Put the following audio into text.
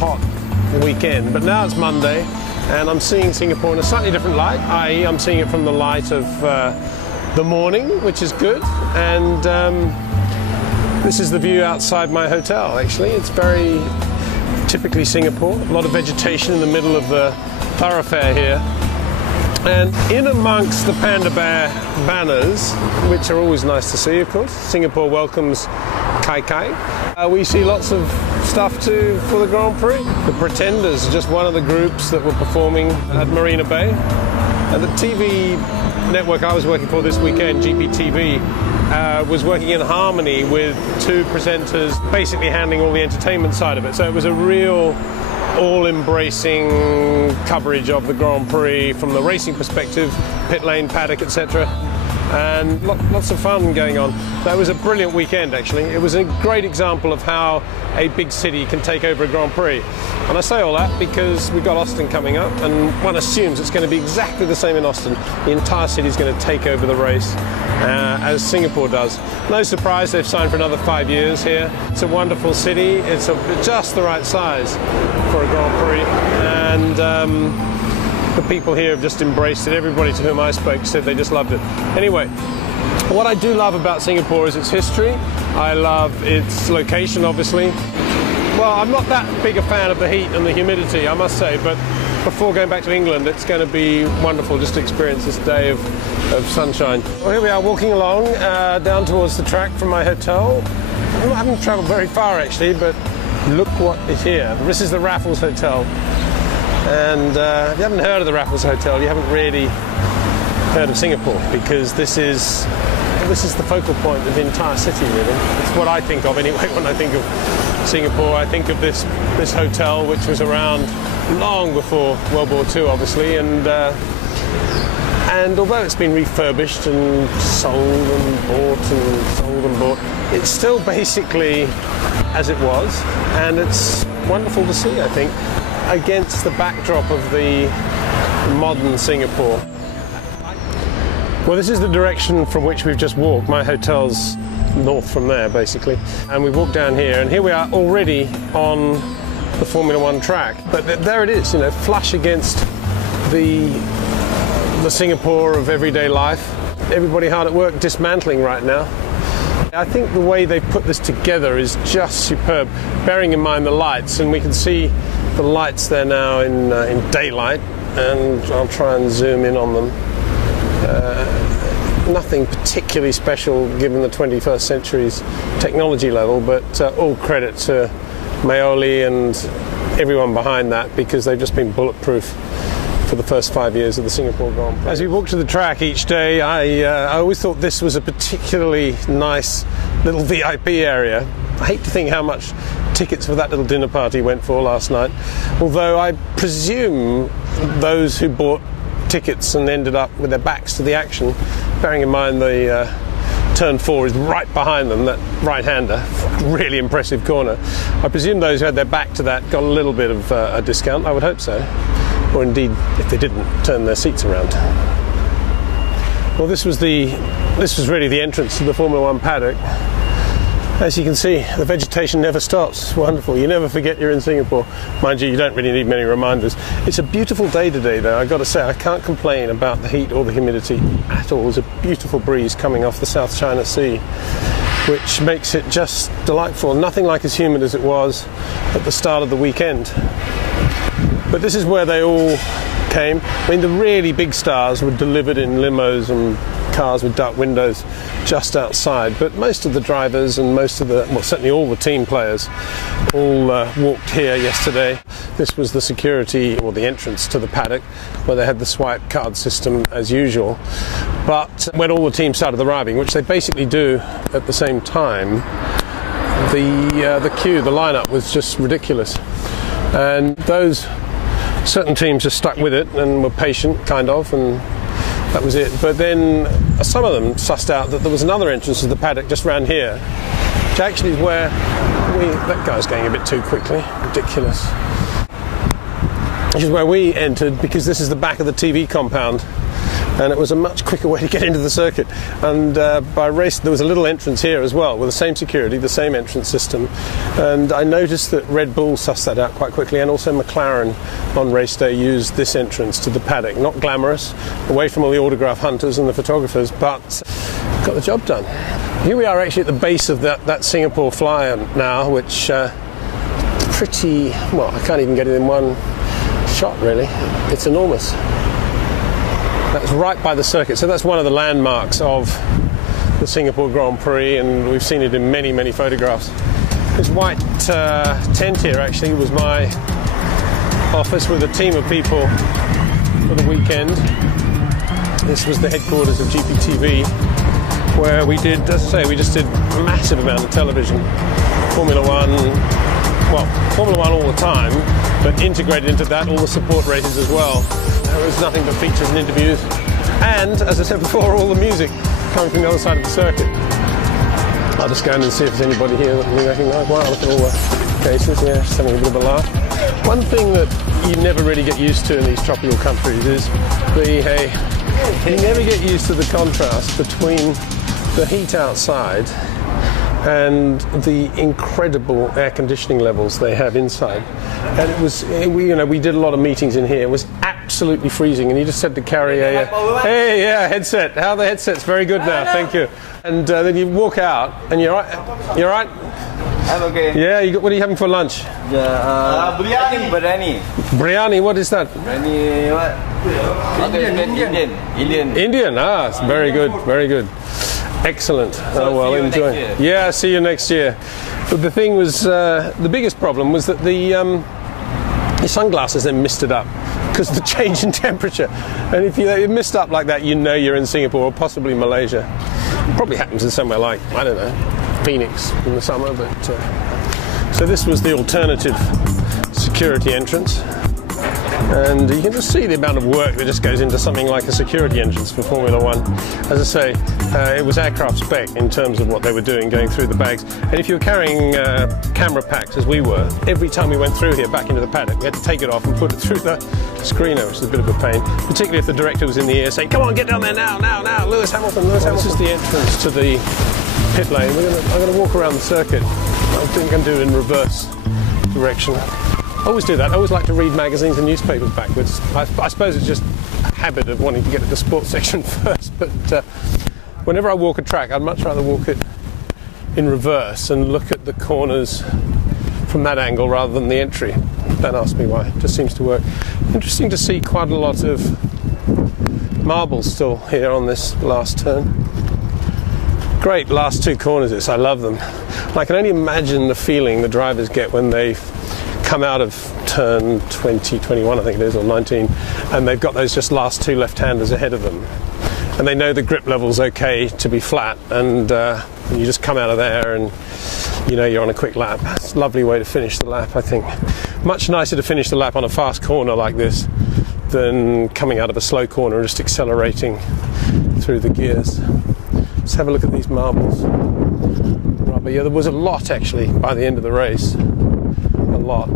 hot weekend, but now it's Monday and I'm seeing Singapore in a slightly different light, i.e. I'm seeing it from the light of the morning, which is good, and this is the view outside my hotel. Actually, it's very typically Singapore, a lot of vegetation in the middle of the thoroughfare here, and in amongst the panda bear banners, which are always nice to see, of course, Singapore welcomes Kai Kai. We see lots of stuff too for the Grand Prix. The Pretenders are just one of the groups that were performing at Marina Bay. And the TV network I was working for this weekend, GPTV, was working in harmony with two presenters basically handling all the entertainment side of it. So it was a real all-embracing coverage of the Grand Prix from the racing perspective, pit lane, paddock, etc. And lots of fun going on. That was a brilliant weekend, actually. It was a great example of how a big city can take over a Grand Prix. And I say all that because we've got Austin coming up, and one assumes it's going to be exactly the same in Austin. The entire city is going to take over the race, as Singapore does. No surprise, they've signed for another 5 years here. It's a wonderful city. It's just the right size for a Grand Prix. And the people here have just embraced it. Everybody to whom I spoke said they just loved it. Anyway, what I do love about Singapore is its history. I love its location, obviously. Well, I'm not that big a fan of the heat and the humidity, I must say, but before going back to England, it's going to be wonderful just to experience this day of sunshine. Well, here we are walking along down towards the track from my hotel. I haven't travelled very far, actually, but look what is here. This is the Raffles Hotel. And if you haven't heard of the Raffles Hotel, you haven't really heard of Singapore, because this is the focal point of the entire city, really. It's what I think of anyway when I think of Singapore. I think of this hotel, which was around long before World War II, obviously, and although it's been refurbished and sold and bought and sold and bought, it's still basically as it was, and it's wonderful to see, I think, against the backdrop of the modern Singapore. Well, this is the direction from which we've just walked. My hotel's north from there, basically. And we walked down here, and here we are already on the Formula One track. But there it is, you know, flush against the Singapore of everyday life. Everybody hard at work dismantling right now. I think the way they put this together is just superb, bearing in mind the lights, and we can see the lights there now in daylight, and I'll try and zoom in on them. Nothing particularly special given the 21st century's technology level, but all credit to Maoli and everyone behind that, because they've just been bulletproof for the first 5 years of the Singapore Grand Prix. As we walk to the track each day, I always thought this was a particularly nice little VIP area. I hate to think how much tickets for that little dinner party went for last night, although I presume those who bought tickets and ended up with their backs to the action, bearing in mind the turn 4 is right behind them, that right-hander, really impressive corner. I presume those who had their back to that got a little bit of a discount. I would hope so, or indeed, if they didn't, turn their seats around. Well, this was really the entrance to the Formula One paddock. As you can see, the vegetation never stops. It's wonderful. You never forget you're in Singapore. Mind you, you don't really need many reminders. It's a beautiful day today, though. I've got to say, I can't complain about the heat or the humidity at all. There's a beautiful breeze coming off the South China Sea, which makes it just delightful. Nothing like as humid as it was at the start of the weekend. But this is where they all came. I mean, the really big stars were delivered in limos and cars with dark windows just outside, but most of the drivers and most of the, well, certainly all the team players all walked here yesterday. This was the security, or the entrance to the paddock, where they had the swipe card system as usual. But when all the teams started arriving, which they basically do at the same time, the queue, the lineup was just ridiculous. And those certain teams just stuck with it and were patient, kind of, and that was it. But then some of them sussed out that there was another entrance to the paddock just round here, which actually is where that guy's going a bit too quickly, ridiculous. Which is where we entered, because this is the back of the TV compound. and it was a much quicker way to get into the circuit. And by race, there was a little entrance here as well with the same security, the same entrance system. And I noticed that Red Bull sussed that out quite quickly, and also McLaren on race day used this entrance to the paddock. Not glamorous, away from all the autograph hunters and the photographers, but got the job done. Here we are actually at the base of that Singapore flyer now, which pretty, well, I can't even get it in one shot really. It's enormous. That's right by the circuit, so that's one of the landmarks of the Singapore Grand Prix, and we've seen it in many, many photographs. This white tent here actually was my office with a team of people for the weekend. This was the headquarters of GPTV, where we did, as I say, we just did a massive amount of television. Formula One all the time, but integrated into that all the support races as well. There was nothing but features and interviews. And, as I said before, all the music coming from the other side of the circuit. I'll just go in and see if there's anybody here that we recognise. Wow, look at all the cases, yeah, just having a bit of a laugh. One thing that you never really get used to in these tropical countries is you never get used to the contrast between the heat outside and the incredible air conditioning levels they have inside. And it was, we did a lot of meetings in here. It was absolutely freezing, and you just had to carry a headset. How are the headsets? Very good now, thank you. And then you walk out, and you're right. You're right. I'm okay. Yeah, what are you having for lunch? Biryani. Biryani, what is that? Biryani, what? Indian. Indian, it's very good, very good. Excellent. Oh, well, enjoy. Yeah, see you next year. But the thing was, the biggest problem was that the sunglasses then misted up because of the change in temperature. And if you mist up like that, you know you're in Singapore or possibly Malaysia. Probably happens in somewhere like, I don't know, Phoenix in the summer. But so this was the alternative security entrance. And you can just see the amount of work that just goes into something like a security entrance for Formula One. As I say, it was aircraft spec in terms of what they were doing, going through the bags. And if you were carrying camera packs, as we were, every time we went through here back into the paddock, we had to take it off and put it through the screener, which is a bit of a pain, particularly if the director was in the ear saying, "Come on, get down there now, Lewis Hamilton, Lewis Hamilton." This is the entrance to the pit lane. I'm going to walk around the circuit. I think I'm going to do it in reverse direction. I always do that. I always like to read magazines and newspapers backwards. I suppose it's just a habit of wanting to get to the sports section first, but whenever I walk a track, I'd much rather walk it in reverse and look at the corners from that angle rather than the entry. Don't ask me why. It just seems to work. Interesting to see quite a lot of marbles still here on this last turn. Great last two corners, I love them. I can only imagine the feeling the drivers get when they come out of turn 20, 21 I think it is, or 19, and they've got those just last two left-handers ahead of them, and they know the grip level's okay to be flat, and you just come out of there and you know you're on a quick lap. It's a lovely way to finish the lap, I think. Much nicer to finish the lap on a fast corner like this than coming out of a slow corner and just accelerating through the gears. Let's have a look at these marbles. Rubber. Yeah, there was a lot actually by the end of the race. A lot.